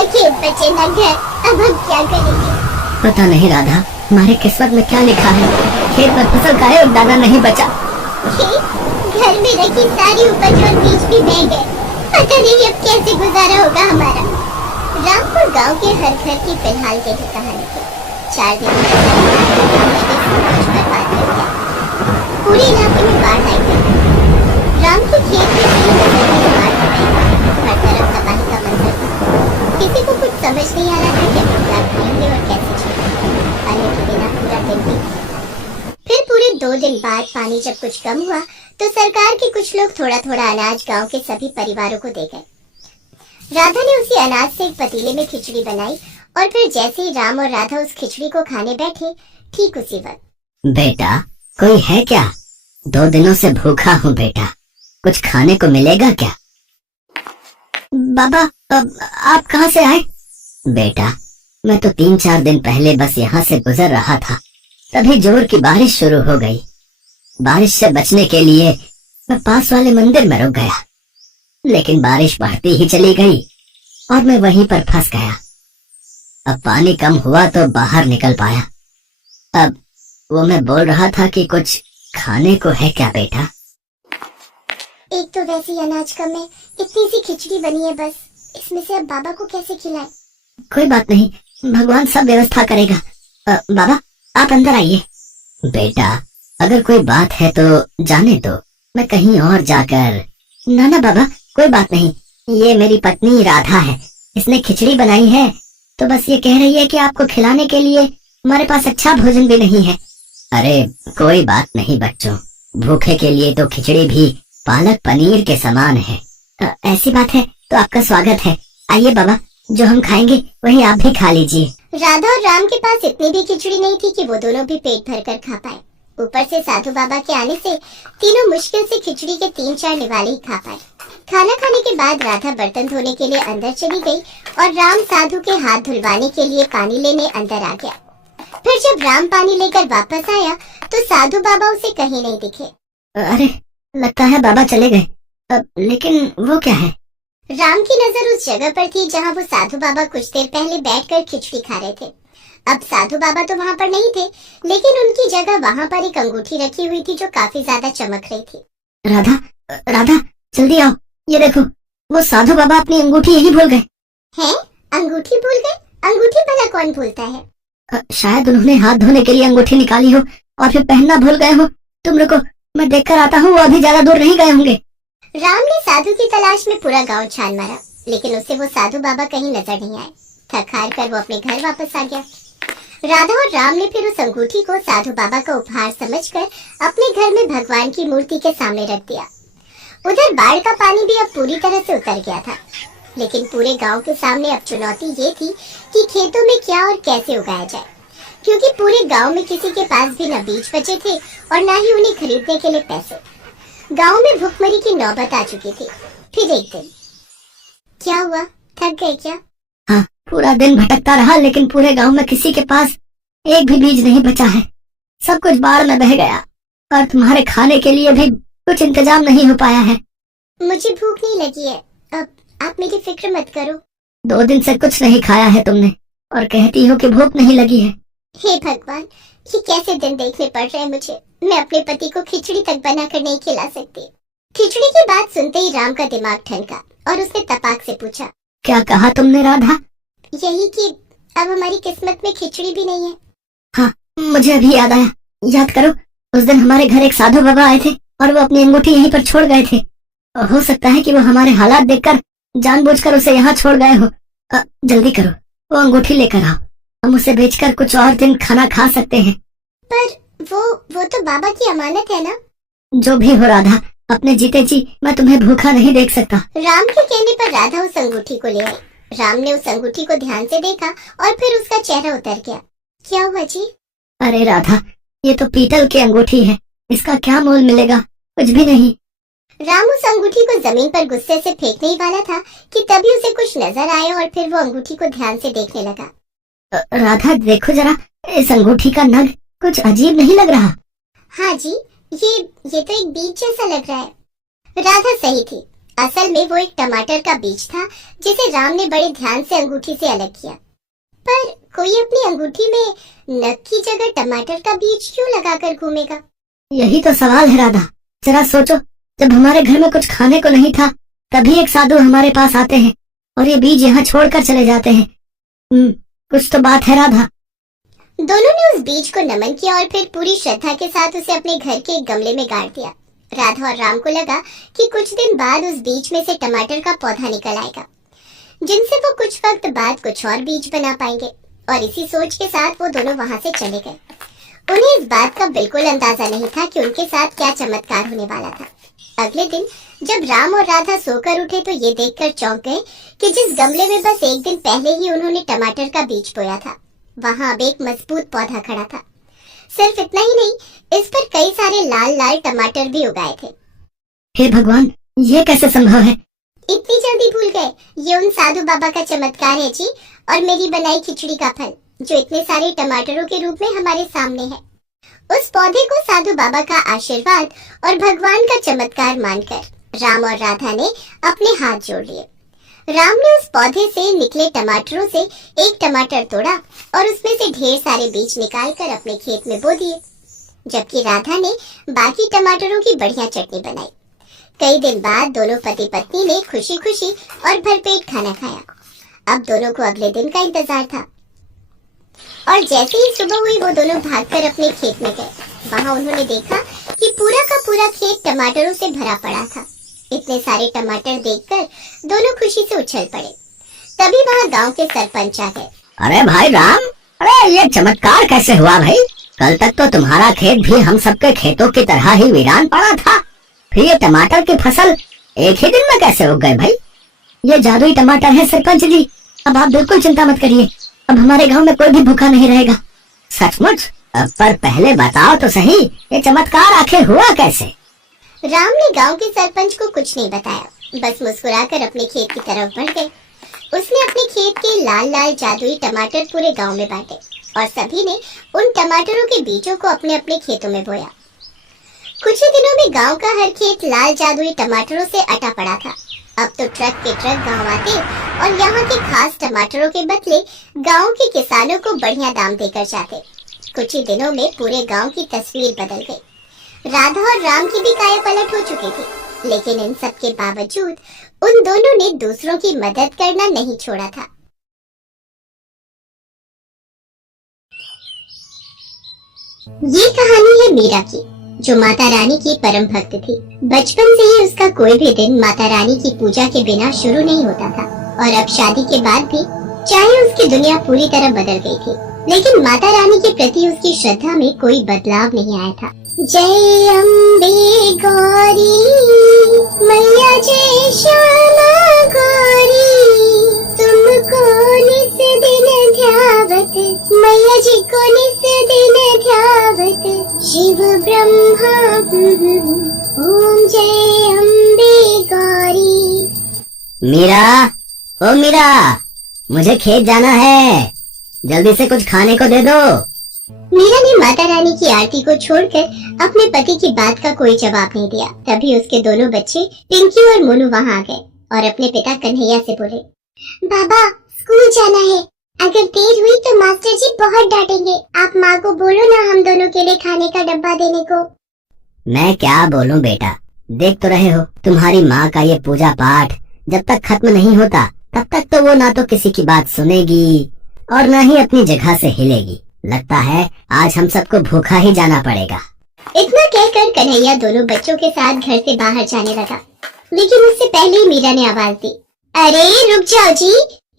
न खेत बचे न घर, अब हम क्या करेंगे? पता नहीं राधा, हमारे किस्मत में क्या लिखा है। खेत में फसल का एक दाना नहीं बचा। घर में रखी सारी उपज और बीज भी बह गए। पता नहीं अब कैसे गुजारा होगा हमारा। रामपुर गांव के हर घर की फिलहाल यही कहानी थी। 4 दिन पूरे इलाके में बाढ़ आई गई। राम के खेत में कई फसल की बाढ़ हो गई। हर तरफ तबाही का मंजर था। किसी को कुछ समझ नहीं आ रहा था कि हम क्या करेंगे और कैसे चलेंगे। खाने के बिना पूरा दिन बीत। फिर पूरे 2 दिन बाद पानी जब कुछ कम हुआ तो सरकार के कुछ लोग थोड़ा थोड़ा अनाज गांव के सभी परिवारों को दे गए। राधा ने उसी अनाज से एक पतीले में खिचड़ी बनाई और फिर जैसे ही राम और राधा उस खिचड़ी को खाने बैठे, ठीक उसी वक्त। बेटा, कोई है क्या? 2 दिनों से भूखा हूँ बेटा, कुछ खाने को मिलेगा क्या? बाबा, आप कहाँ से आए? बेटा, मैं तो 3-4 दिन पहले बस यहाँ से गुजर रहा था, तभी जोर की बारिश शुरू हो गई। बारिश से बचने के लिए मैं पास वाले मंदिर में रुक गया, लेकिन बारिश बढ़ती ही चली गई और मैं वहीं पर फंस गया। अब पानी कम हुआ तो बाहर निकल पाया। अब वो मैं बोल रहा था कि कुछ खाने को है क्या बेटा? एक तो वैसे ही अनाज कम है, इतनी सी खिचड़ी बनी है बस, इसमें से अब बाबा को कैसे खिलाएं? कोई बात नहीं, भगवान सब व्यवस्था करेगा। बाबा, आप अंदर आइए। बेटा, अगर कोई बात है तो जाने दो, मैं कहीं और जाकर। ना बाबा, कोई बात नहीं, ये मेरी पत्नी राधा है, इसने खिचड़ी बनाई है, तो बस ये कह रही है कि आपको खिलाने के लिए हमारे पास अच्छा भोजन भी नहीं है। अरे कोई बात नहीं बच्चों, भूखे के लिए तो खिचड़ी भी पालक पनीर के समान है। ऐसी बात है तो आपका स्वागत है। आइए बाबा, जो हम खाएंगे वही आप भी खा लीजिए। राधा और राम के पास इतनी भी खिचड़ी नहीं थी कि वो दोनों भी पेट भरकर खा पाए। ऊपर से साधु बाबा के आने से तीनों मुश्किल से खिचड़ी के 3-4 निवाले ही खा पाए। खाना खाने के बाद राधा बर्तन धोने के लिए अंदर चली गई और राम साधु के हाथ धुलवाने के लिए पानी लेने अंदर आ गया। फिर जब राम पानी लेकर वापस आया तो साधु बाबा उसे कहीं नहीं दिखे। अरे, लगता है बाबा चले गए। लेकिन वो क्या है? राम की नजर उस जगह पर थी जहाँ वो साधु बाबा कुछ देर पहले बैठकर खिचड़ी खा रहे थे। अब साधु बाबा तो वहाँ पर नहीं थे, लेकिन उनकी जगह वहाँ पर एक अंगूठी रखी हुई थी जो काफी ज्यादा चमक रही थी। राधा, राधा, जल्दी आओ, ये देखो, वो साधु बाबा अपनी अंगूठी यही भूल गए। हैं? अंगूठी भूल गए? अंगूठी भला कौन भूलता है? शायद उन्होंने हाथ धोने के लिए अंगूठी निकाली हो और फिर पहनना भूल गए हो। तुम रुको, मैं देखकर आता हूँ, वो अभी ज्यादा दूर नहीं गए होंगे। राम ने साधु की तलाश में पूरा गांव छान मारा, लेकिन उसे वो साधु बाबा कहीं नजर नहीं आए। थक हार कर वो अपने घर वापस आ गया। राधा और राम ने फिर उस अंगूठी को साधु बाबा का उपहार समझकर अपने घर में भगवान की मूर्ति के सामने रख दिया। उधर बाढ़ का पानी भी अब पूरी तरह से उतर गया था, लेकिन पूरे गांव के सामने अब चुनौती ये थी कि खेतों में क्या और कैसे उगाया जाए, क्योंकि पूरे गांव में किसी के पास भी न बीज बचे थे और न ही उन्हें खरीदने के लिए पैसे। गांव में भुखमरी की नौबत आ चुकी थी। फिर एक दिन क्या हुआ? थक गए क्या? हाँ, पूरा दिन भटकता रहा, लेकिन पूरे गांव में किसी के पास एक भी बीज नहीं बचा है। सब कुछ बाढ़ में बह गया और तुम्हारे खाने के लिए भी कुछ इंतजाम नहीं हो पाया है। मुझे भूख नहीं लगी है, अब आप मेरी फिक्र मत करो। 2 दिन से कुछ नहीं खाया है तुमने और कहती हो कि भूख नहीं लगी है। हे भगवान, ये कैसे दिन देखने पड़ रहे हैं मुझे। मैं अपने पति को खिचड़ी तक बनाकर नहीं खिला सकती। खिचड़ी की बात सुनते ही राम का दिमाग ठनका और उसने तपाक से पूछा, क्या कहा तुमने राधा? यही कि अब हमारी किस्मत में खिचड़ी भी नहीं है। हाँ, मुझे अभी याद आया। याद करो, उस दिन हमारे घर एक साधु बाबा आए थे और वो अपनी अंगूठी यहीं पर छोड़ गए थे। हो सकता है कि वो हमारे हालात देखकर जानबूझकर उसे यहाँ छोड़ गए हो। जल्दी करो, वो अंगूठी लेकर आओ, हम उसे बेचकर कुछ और दिन खाना खा सकते हैं। पर वो तो बाबा की अमानत है ना? जो भी हो राधा, अपने जीते जी मैं तुम्हें भूखा नहीं देख सकता। राम के कहने पर राधा उस अंगूठी को ले आई। राम ने उस अंगूठी को ध्यान से देखा और फिर उसका चेहरा उतर गया। क्या हुआ जी? अरे राधा, ये तो पीतल की अंगूठी है, इसका क्या मोल मिलेगा? कुछ भी नहीं। राम उस अंगूठी को जमीन पर गुस्से से फेंकने ही वाला था कि तभी उसे कुछ नजर आया और फिर वो अंगूठी को ध्यान से देखने लगा। राधा देखो जरा, इस अंगूठी का नग कुछ अजीब नहीं लग रहा? हाँ जी, ये तो एक बीज जैसा लग रहा है। राधा सही थी। असल में वो एक टमाटर का बीज था जिसे राम ने बड़े ध्यान से अंगूठी से अलग किया। पर कोई अपनी अंगूठी में नख की जगह टमाटर का बीज क्यों लगाकर घूमेगा? यही तो सवाल है राधा। जरा सोचो, जब हमारे घर में कुछ खाने को नहीं था तभी एक साधु हमारे पास आते हैं और ये बीज यहाँ छोड़कर चले जाते हैं। कुछ तो बात है राधा। दोनों ने उस बीज को नमन किया और फिर पूरी श्रद्धा के साथ उसे अपने घर के एक गमले में गाड़ दिया। राधा और राम को लगा कि कुछ दिन बाद उस बीज में से टमाटर का पौधा निकल आएगा, जिनसे वो कुछ वक्त बाद कुछ और बीज बना पाएंगे। और इसी सोच के साथ वो दोनों वहां से चले गए। उन्हें इस बात का बिल्कुल अंदाजा नहीं था कि उनके साथ क्या चमत्कार होने वाला था। अगले दिन जब राम और राधा सोकर उठे तो ये देखकर चौंक गए कि जिस गमले में बस एक दिन पहले ही उन्होंने टमाटर का बीज बोया था, वहां अब एक मजबूत पौधा खड़ा था। सिर्फ इतना ही नहीं, इस पर कई सारे लाल लाल टमाटर भी उगाए थे। हे भगवान, ये कैसे संभव है? इतनी जल्दी भूल गए? ये उन साधु बाबा का चमत्कार है जी, और मेरी बनाई खिचड़ी का फल, जो इतने सारे टमाटरों के रूप में हमारे सामने है। उस पौधे को साधु बाबा का आशीर्वाद और भगवान का चमत्कार मानकर राम और राधा ने अपने हाथ जोड़ लिए। राम ने उस पौधे से निकले टमाटरों से एक टमाटर तोड़ा और उसमें से ढेर सारे बीज निकालकर अपने खेत में बो दिए, जबकि राधा ने बाकी टमाटरों की बढ़िया चटनी बनाई। कई दिन बाद दोनों पति पत्नी ने खुशी खुशी और भरपेट खाना खाया। अब दोनों को अगले दिन का इंतजार था और जैसे ही सुबह हुई वो दोनों भागकर अपने खेत में गए। वहां उन्होंने देखा कि पूरा का पूरा खेत टमाटरों से भरा पड़ा था। इतने सारे टमाटर देखकर दोनों खुशी से उछल पड़े। तभी वहां गांव के सरपंच आ गए। अरे भाई राम, अरे ये चमत्कार कैसे हुआ भाई? कल तक तो तुम्हारा खेत भी हम सबके खेतों की तरह ही वीरान पड़ा था, फिर ये टमाटर की फसल एक ही दिन में कैसे उग गए भाई? ये जादुई टमाटर है सरपंच जी। अब आप बिल्कुल चिंता मत करिए, अब हमारे गांव में कोई भी भूखा नहीं रहेगा। सचमुच? पर पहले बताओ तो सही, ये चमत्कार आखिर हुआ कैसे? राम ने गांव के सरपंच को कुछ नहीं बताया, बस मुस्कुराकर अपने खेत की तरफ बढ़ गए। उसने अपने खेत के लाल लाल जादुई टमाटर पूरे गांव में बांटे और सभी ने उन टमाटरों के बीजों को अपने अपने खेतों में बोया। कुछ ही दिनों में गांव का हर खेत लाल जादुई टमाटरों से अटा पड़ा था। अब तो ट्रक के ट्रक गांव आते और यहाँ के खास टमाटरों के बदले गांव के किसानों को बढ़िया दाम देकर जाते। कुछ ही दिनों में पूरे गांव की तस्वीर बदल गई। राधा और राम की भी काया पलट हो चुकी थी, लेकिन इन सब के बावजूद उन दोनों ने दूसरों की मदद करना नहीं छोड़ा था। ये कहानी है मीरा की, जो माता रानी की परम भक्त थी। बचपन से ही उसका कोई भी दिन माता रानी की पूजा के बिना शुरू नहीं होता था और अब शादी के बाद भी चाहे उसकी दुनिया पूरी तरह बदल गई थी, लेकिन माता रानी के प्रति उसकी श्रद्धा में कोई बदलाव नहीं आया था। जय अम्बे गौरी मैया, जय श्यामा गौरी, तुमको निस दिन ध्यावत, मैया जी को निस दिन ध्यावत, शिव ब्रह्मा ओम जय अम्बे गौरी। मीरा, ओ मीरा, मुझे खेत जाना है, जल्दी से कुछ खाने को दे दो। मीरा ने माता रानी की आरती को छोड़कर अपने पति की बात का कोई जवाब नहीं दिया। तभी उसके दोनों बच्चे पिंकी और मोनू वहां आ गए और अपने पिता कन्हैया से बोले, बाबा स्कूल जाना है, अगर देर हुई तो मास्टर जी बहुत डांटेंगे। आप माँ को बोलो ना हम दोनों के लिए खाने का डब्बा देने को। मैं क्या बोलूं बेटा, देख तो रहे हो तुम्हारी माँ का ये पूजा पाठ जब तक खत्म नहीं होता तब तक तो वो ना तो किसी की बात सुनेगी और ना ही अपनी जगह से हिलेगी। लगता है आज हम सबको भूखा ही जाना पड़ेगा। इतना कहकर कन्हैया दोनों बच्चों के साथ घर से बाहर जाने लगा, लेकिन उससे पहले ही मीरा ने आवाज दी, अरे रुक जाओ जी,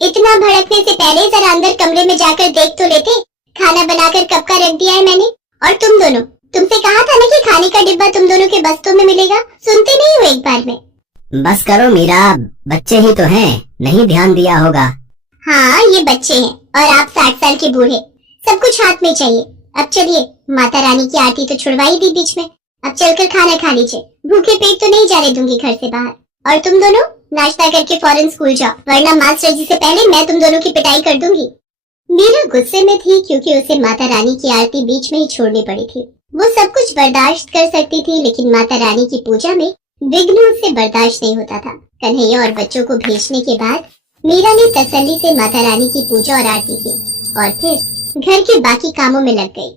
इतना भड़कने से पहले जरा अंदर कमरे में जाकर देख तो लेते, खाना बनाकर कब का रख दिया है मैंने। और तुम दोनों, तुमसे कहा था ना कि खाने का डिब्बा तुम दोनों के बस्तों में मिलेगा, सुनते नहीं हो एक बार में। बस करो मीरा, बच्चे ही तो हैं, नहीं ध्यान दिया होगा। हाँ ये बच्चे हैं और आप 60 साल के बूढ़े, सब कुछ हाथ में चाहिए। अब चलिए, माता रानी की आरती तो छुड़वाई दी बीच में, अब चलकर खाना खा लीजिए, भूखे पेट तो नहीं जाने दूंगी घर से बाहर। और तुम दोनों नाश्ता करके फौरन स्कूल जाओ, वरना मास्टर जी से पहले मैं तुम दोनों की पिटाई कर दूंगी। मीरा गुस्से में थी क्योंकि उसे माता रानी की आरती बीच में ही छोड़नी पड़ी थी। वो सब कुछ बर्दाश्त कर सकती थी, लेकिन माता रानी की पूजा में विघ्न उससे बर्दाश्त नहीं होता था। कन्हैया और बच्चों को भेजने के बाद मीरा ने तसल्ली से माता रानी की पूजा और आरती की और फिर घर के बाकी कामों में लग गई।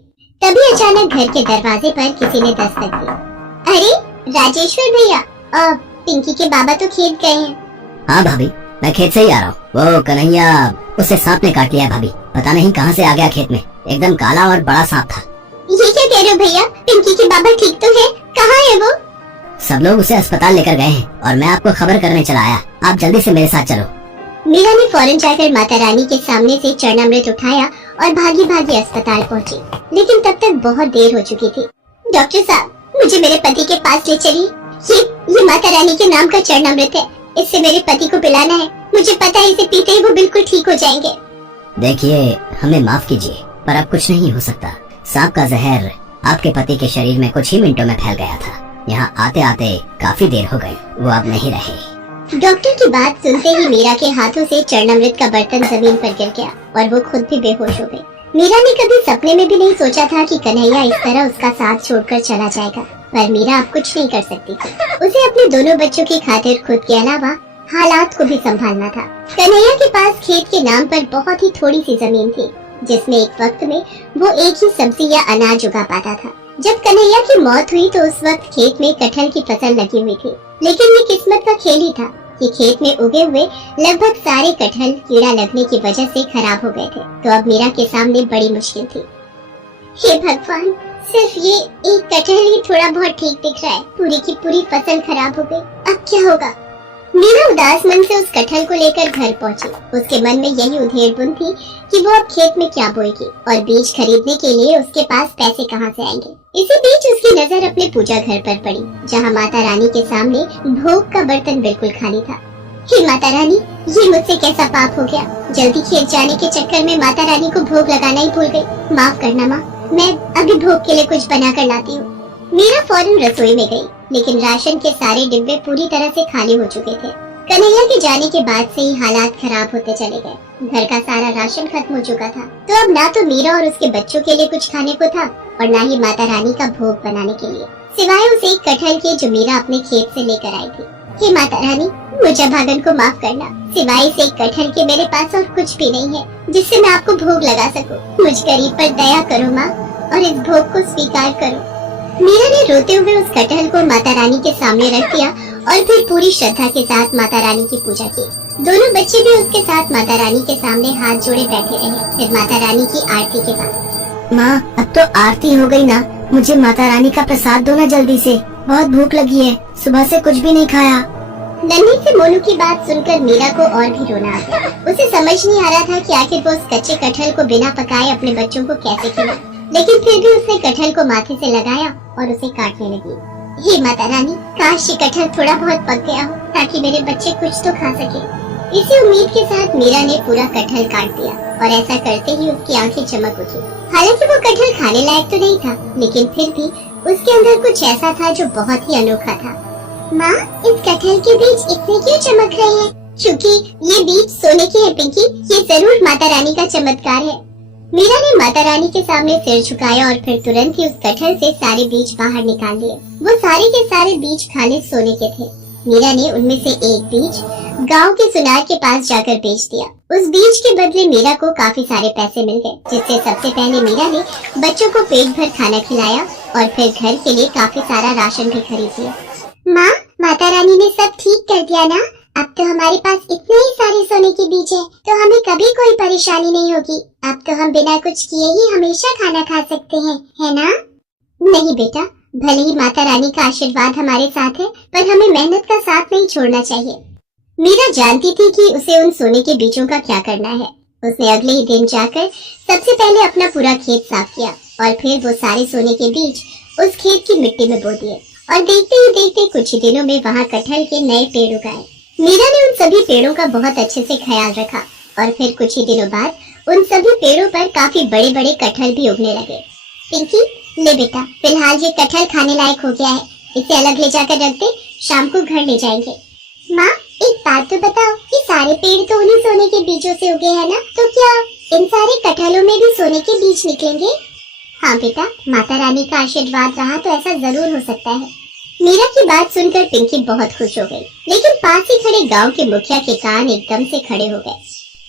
तभी अचानक घर के दरवाजे पर किसी ने दस्तक दी। अरे राजेश्वर भैया, पिंकी के बाबा तो खेत गए हैं। हाँ भाभी, मैं खेत से ही आ रहा हूँ। वो कन्हैया, उसे सांप ने काट लिया भाभी। पता नहीं कहाँ से आ गया खेत में। एकदम काला और बड़ा सांप था। ये क्या कह रहे हो भैया? पिंकी के बाबा ठीक तो है? कहाँ है वो? सब लोग उसे अस्पताल लेकर गए हैं और मैं आपको खबर करने चला आया। आप जल्दी से मेरे साथ चलो। मीरा ने फौरन जाकर माता रानी के सामने से चरणामृत उठाया और भागी भागी अस्पताल पहुंची। लेकिन तब तक बहुत देर हो चुकी थी। डॉक्टर साहब, मुझे मेरे पति के पास ले चलिए। ये माता रानी के नाम का चरणामृत है। इससे मेरे पति को पिलाना है। मुझे पता है इसे पीते ही वो बिल्कुल ठीक हो जाएंगे। देखिए, हमें माफ कीजिए, पर अब कुछ नहीं हो सकता। सांप का जहर आपके पति के शरीर में कुछ ही मिनटों में फैल गया था। यहाँ आते आते काफी देर हो गई। वो अब नहीं रहे। डॉक्टर की बात सुनते ही मीरा के हाथों से चरणामृत का बर्तन जमीन पर गिर गया और वो खुद भी बेहोश हो गई। मीरा ने कभी सपने में भी नहीं सोचा था कि कन्हैया इस तरह उसका साथ छोड़कर चला जाएगा। पर मीरा अब कुछ नहीं कर सकती थी। उसे अपने दोनों बच्चों की खातिर खुद के अलावा हालात को भी संभालना था। कन्हैया के पास खेत के नाम पर बहुत ही थोड़ी सी जमीन थी, जिसमें एक वक्त में वो एक ही सब्जी या अनाज उगा पाता था। जब कन्हैया की मौत हुई तो उस वक्त खेत में कटहल की फसल लगी हुई थी। लेकिन ये किस्मत का खेल ही था कि खेत में उगे हुए लगभग सारे कटहल कीड़ा लगने की वजह से खराब हो गए थे। तो अब मीरा के सामने बड़ी मुश्किल थी। हे भगवान, सिर्फ ये एक कटहल ही थोड़ा बहुत ठीक दिख रहा है। पूरी की पूरी फसल खराब हो गई। अब क्या होगा? मीरा उदास मन से उस कटहल को लेकर घर पहुंची। उसके मन में यही उधेड़-बुन थी कि वो अब खेत में क्या बोएगी और बीज खरीदने के लिए उसके पास पैसे कहां से आएंगे। इसी बीच उसकी नजर अपने पूजा घर पर पड़ी, जहां माता रानी के सामने भोग का बर्तन बिल्कुल खाली था। हे माता रानी, ये मुझसे कैसा पाप हो गया? जल्दी खेत जाने के चक्कर में माता रानी को भोग लगाना ही भूल गई। माफ करना माँ, मैं अभी भोग के लिए कुछ बना कर लाती हूँ। मीरा फौरन रसोई में गई, लेकिन राशन के सारे डिब्बे पूरी तरह से खाली हो चुके थे। कन्हैया के जाने के बाद से ही हालात खराब होते चले गए। घर का सारा राशन खत्म हो चुका था। तो अब ना तो मीरा और उसके बच्चों के लिए कुछ खाने को था और ना ही माता रानी का भोग बनाने के लिए, सिवाय उस एक कटहल के जो मीरा अपने खेत से लेकर आई थी। हे माता रानी, मुझे भागन को माफ करना। सिवाय इस एक कटहल के मेरे पास और कुछ भी नहीं है जिससे मैं आपको भोग लगा सकूं। मुझ गरीब पर दया करो माँ और इस भोग को स्वीकार करो। मीरा ने रोते हुए उस कटहल को माता रानी के सामने रख दिया और फिर पूरी श्रद्धा के साथ माता रानी की पूजा की। दोनों बच्चे भी उसके साथ माता रानी के सामने हाथ जोड़े बैठे रहे। फिर माता रानी की आरती के बाद, माँ, अब तो आरती हो गई ना। मुझे माता रानी का प्रसाद दो ना जल्दी से। बहुत भूख लगी है, सुबह से कुछ भी नहीं खाया। नन्ही से मोनू की बात सुनकर मीरा को और भी रोना आ गया। उसे समझ नहीं आ रहा था कि आखिर वो उस कच्चे कटहल को बिना पकाए अपने बच्चों को कैसे खिलाए। लेकिन फिर भी उसने कटहल को माथे से लगाया और उसे काटने लगी। हे माता रानी, काश ये कटहल थोड़ा बहुत पक गया हो ताकि मेरे बच्चे कुछ तो खा सके। इसी उम्मीद के साथ मीरा ने पूरा कटहल काट दिया और ऐसा करते ही उसकी आंखें चमक उठी। हालांकि वो कटहल खाने लायक तो नहीं था, लेकिन फिर भी उसके अंदर कुछ ऐसा था जो बहुत ही अनोखा था। माँ, इस कटहल के बीज इतने क्यों चमक रहे हैं? क्योंकि ये बीज सोने के हैं पिंकी। ये जरूर माता रानी का चमत्कार है। मीरा ने माता रानी के सामने सिर झुकाया और फिर तुरंत ही उस कटहल से सारे बीज बाहर निकाल लिए। वो सारे के सारे बीज खालिद सोने के थे। मीरा ने उनमें से एक बीज गांव के सुनार के पास जाकर बेच दिया। उस बीज के बदले मीरा को काफी सारे पैसे मिल गए, जिससे सबसे पहले मीरा ने बच्चों को पेट भर खाना खिलाया और फिर घर के लिए काफी सारा राशन भी खरीद लिया। माँ, माता रानी ने सब ठीक कर दिया ना? अब तो हमारे पास इतने ही सारे सोने के बीज हैं, तो हमें कभी कोई परेशानी नहीं होगी। अब तो हम बिना कुछ किए ही हमेशा खाना खा सकते हैं, है ना? नहीं बेटा, भले ही माता रानी का आशीर्वाद हमारे साथ है, पर हमें मेहनत का साथ नहीं छोड़ना चाहिए। मीरा जानती थी कि उसे उन सोने के बीजों का क्या करना है। उसने अगले ही दिन जाकर सबसे पहले अपना पूरा खेत साफ किया और फिर वो सारे सोने के बीज उस खेत की मिट्टी में बो दिए और देखते ही देखते कुछ ही दिनों में वहाँ कटहल के नए पेड़ उगाए। मीरा ने उन सभी पेड़ों का बहुत अच्छे से ख्याल रखा और फिर कुछ ही दिनों बाद उन सभी पेड़ों पर काफी बड़े बड़े कटहल भी उगने लगे। पिंकी, ले बेटा, फिलहाल ये कटहल खाने लायक हो गया है। इसे अलग ले जाकर रख दे, शाम को घर ले जाएंगे। माँ, एक बात तो बताओ, ये सारे पेड़ तो उन्हीं सोने के बीजों से उगे हैं ना? तो क्या इन सारे कटहलों में भी सोने के बीज निकलेंगे? हाँ बेटा, माता रानी का आशीर्वाद रहा तो ऐसा जरूर हो सकता है। मीरा की बात सुनकर पिंकी बहुत खुश हो गई, लेकिन पास ही खड़े गांव के मुखिया के कान एकदम से खड़े हो गए।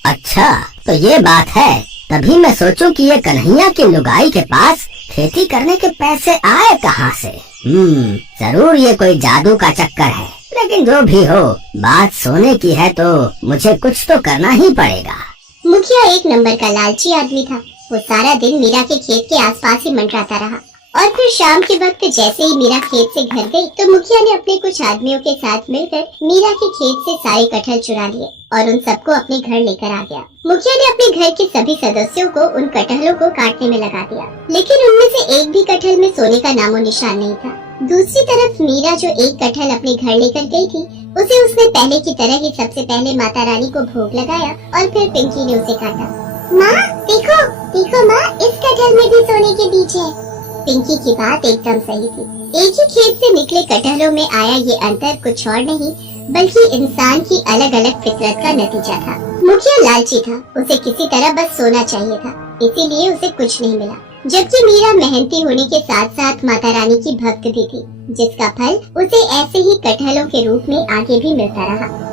अच्छा तो ये बात है, तभी मैं सोचूं कि ये कन्हैया की लुगाई के पास खेती करने के पैसे आए कहाँ से। जरूर ये कोई जादू का चक्कर है, लेकिन जो भी हो बात सोने की है तो मुझे कुछ तो करना ही पड़ेगा। मुखिया एक नंबर का लालची आदमी था। वो सारा दिन मीरा के खेत के आसपास ही मंडराता रहा और फिर शाम के वक्त जैसे ही मीरा खेत से घर गई तो मुखिया ने अपने कुछ आदमियों के साथ मिलकर मीरा के खेत से सारे कटहल चुरा लिए और उन सबको अपने घर लेकर आ गया। मुखिया ने अपने घर के सभी सदस्यों को उन कटहलों को काटने में लगा दिया, लेकिन उनमें से एक भी कटहल में सोने का नामो निशान नहीं था। दूसरी तरफ मीरा जो एक कटहल अपने घर लेकर गई थी, उसे उसने पहले की तरह ही सबसे पहले माता रानी को भोग लगाया और फिर पिंकी ने उसे काटा। माँ देखो देखो माँ, इस कटहल में भी सोने के बीज है। पिंकी की बात एकदम सही थी। एक ही खेत से निकले कटहलों में आया ये अंतर कुछ और नहीं बल्कि इंसान की अलग अलग फितरत का नतीजा था। मुखिया लालची था, उसे किसी तरह बस सोना चाहिए था, इसीलिए उसे कुछ नहीं मिला। जबकि मीरा मेहनती होने के साथ साथ माता रानी की भक्त भी थी, जिसका फल उसे ऐसे ही कटहलों के रूप में आगे भी मिलता रहा।